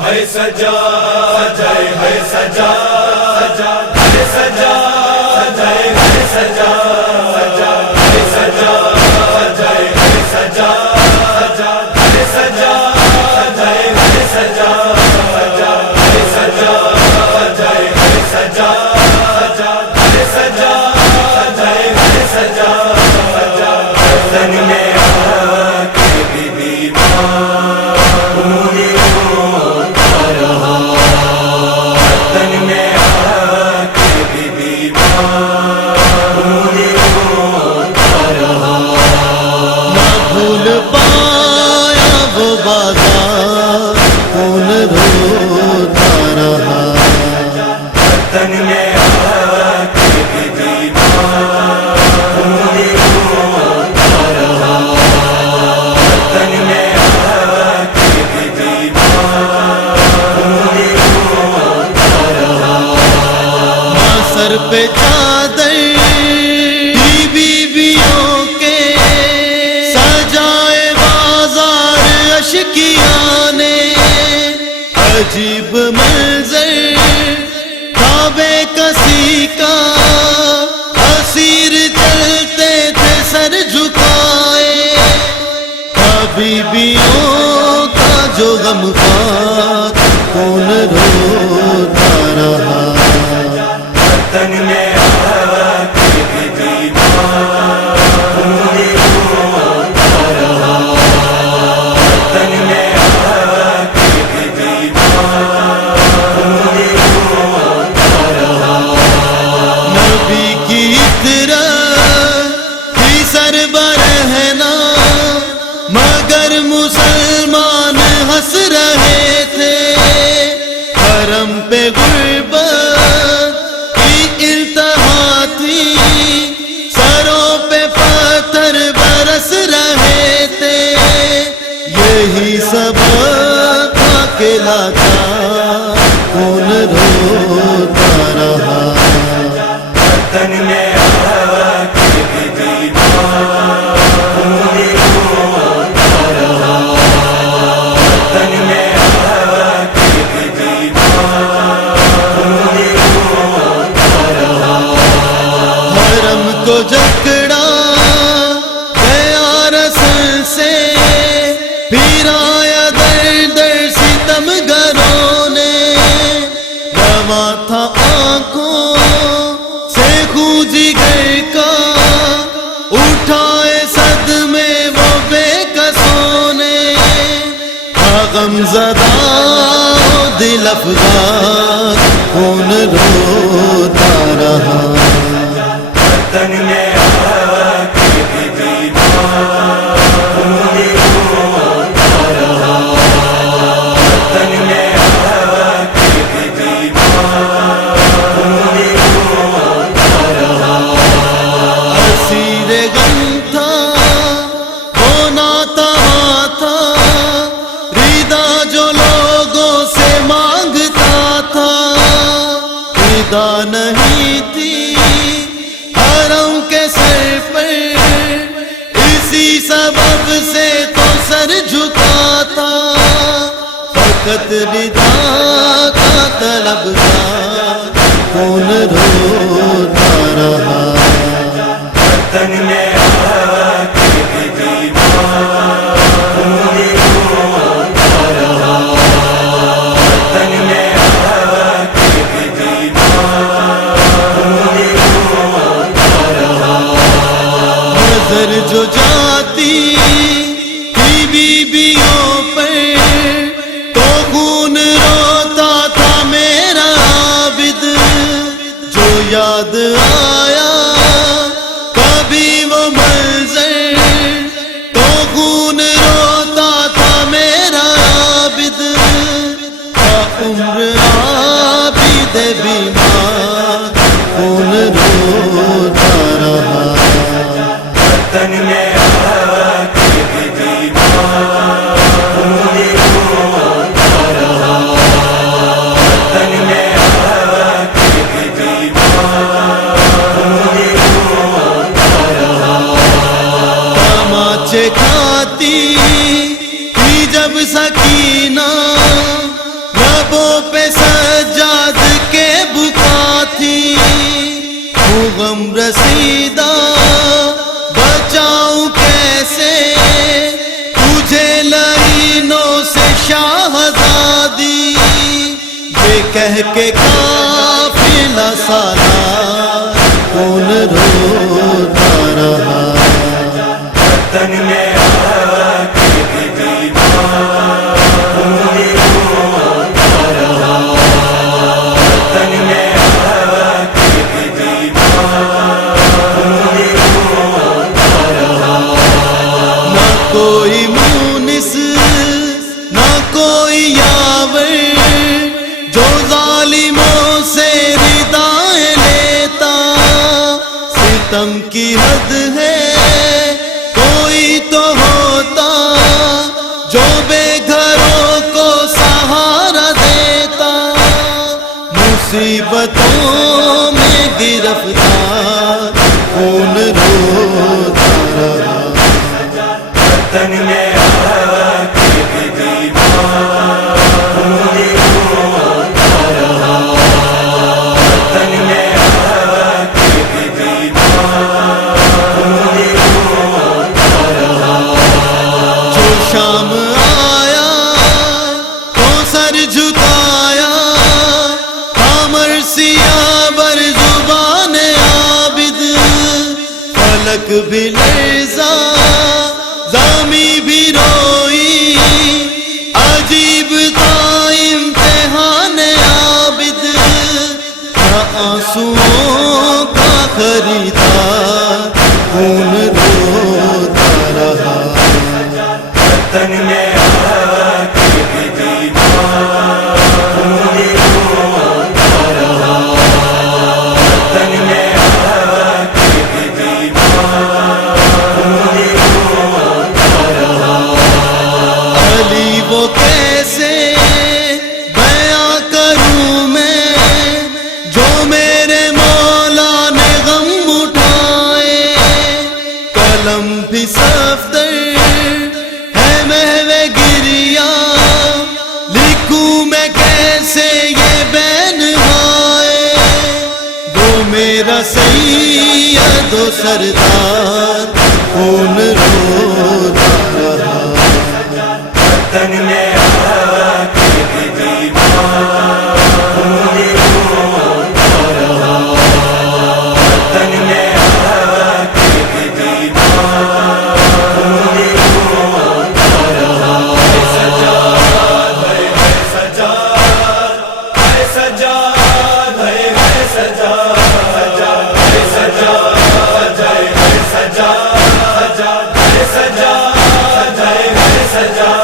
ہے سجا جائے ہے سجا سجا ہے سجا جائے ہے سجا سجا ہے سجا جائے ہے سجا سجا ہے سجا جائے ہے سجا سجا ہے سجا جائے ہے سجا سجا ہے سجا جائے ہے سجا سجا تن میں آ کے بی بی سر پہ چادر بیویوں کے سجائے بازار اشکیاں نے عجیب منظر کعبے کسی کا اسیر چلتے تھے سر جھکائے بیویوں کا جو غم خار کون روتا رہا تن میں آ کے بی بی تن میں آ کے بی بی نبی کی طرح ہی سر برہنا مگر مسلمان ہنس رہے تھے حرم پہ غربت کی التہا تھی سروں پہ پتھر برس رہے تھے یہی سبب اکیلا تھا کون روتا رہا تن میں آ کے بی بی تن میں آ کے بی بی حرم کو جکڑا گیا رسل سے پھر آیا در در ستم گروں نے رواں تھا آنکھوں سے خون جگر کا اٹھائے صدمے وہ بے کسوں نے غم زدہ دل افغان کون روتا رہا تن میں آ کے بی بی تن میں آ کے بی بی اسیر غم تھا ہونا تھا ردا جو لوگوں سے مانگتا تھا ردا نہیں تھی حرم کے سر پر اسی سبب سے تو سر جھکا تھا فقط ردا کا طلبگار کون روتا رہا تن میں آ کے بی بی تن میں آ کے بی بی نظر جو جاتی تھی بیویوں پر تو خون روتا تھا میرا عابد جو یاد آیا کبھی وہ منظر تو خون روتا تھا میرا عابد تا عمر عابد بیمار کون روتا رہا تن میں آ کے بی بی تن میں آ کے بی بی لبوں پہ سجاد کے بکا تھی، ہوں غم رسیدہ بچاؤں کیسے تجھے لعینوں سے شہزادی، یہ کہہ کے قافلہ سالار کون روتا رہا، وطن میں آ کے دیوان روتا رہا، وطن میں آ کے دیوان روتا رہا۔ نہ کوئی مونس نہ کوئی یاور جو ظالموں سے ردائیں لیتا، ستم کی حد ہے کوئی تو ہوتا جو بے گھروں کو سہارا دیتا، مصیبتوں میں گرفتار کون روتا رہا، وطن میں آ کے دیوان روتا رہا، وطن میں آ کے دیوان روتا رہا۔ جو شام آیا تو سر جھکایا، کامر سیاہ بر زبان عابد، فلک بھی لرزا زمیں بھی روئی، عجیب تھا امتحان عابد، نہ آنسوؤں کا خریدار خون روتا رہا، وطن میں آ کے دیوان روتا رہا، وطن میں آ کے دیوان روتا رہا۔ علی وہ کیسے بیاں کروں میں جو میرے مولا نے غم اٹھائے، قلم بھی صفدر ہے محو گریا، لکھوں میں کیسے یہ بین ہائے، وہ میرا سید و سردار کون روتا رہا، وطن میں آ کے دیوان روتا رہا، وطن میں آ کے دیوان روتا رہا۔ سجاد ہے سجاد ہے سجاد ہے سجاد ہے سجاد ہے سجاد ہے سجاد ہے سجاد ہے سجاد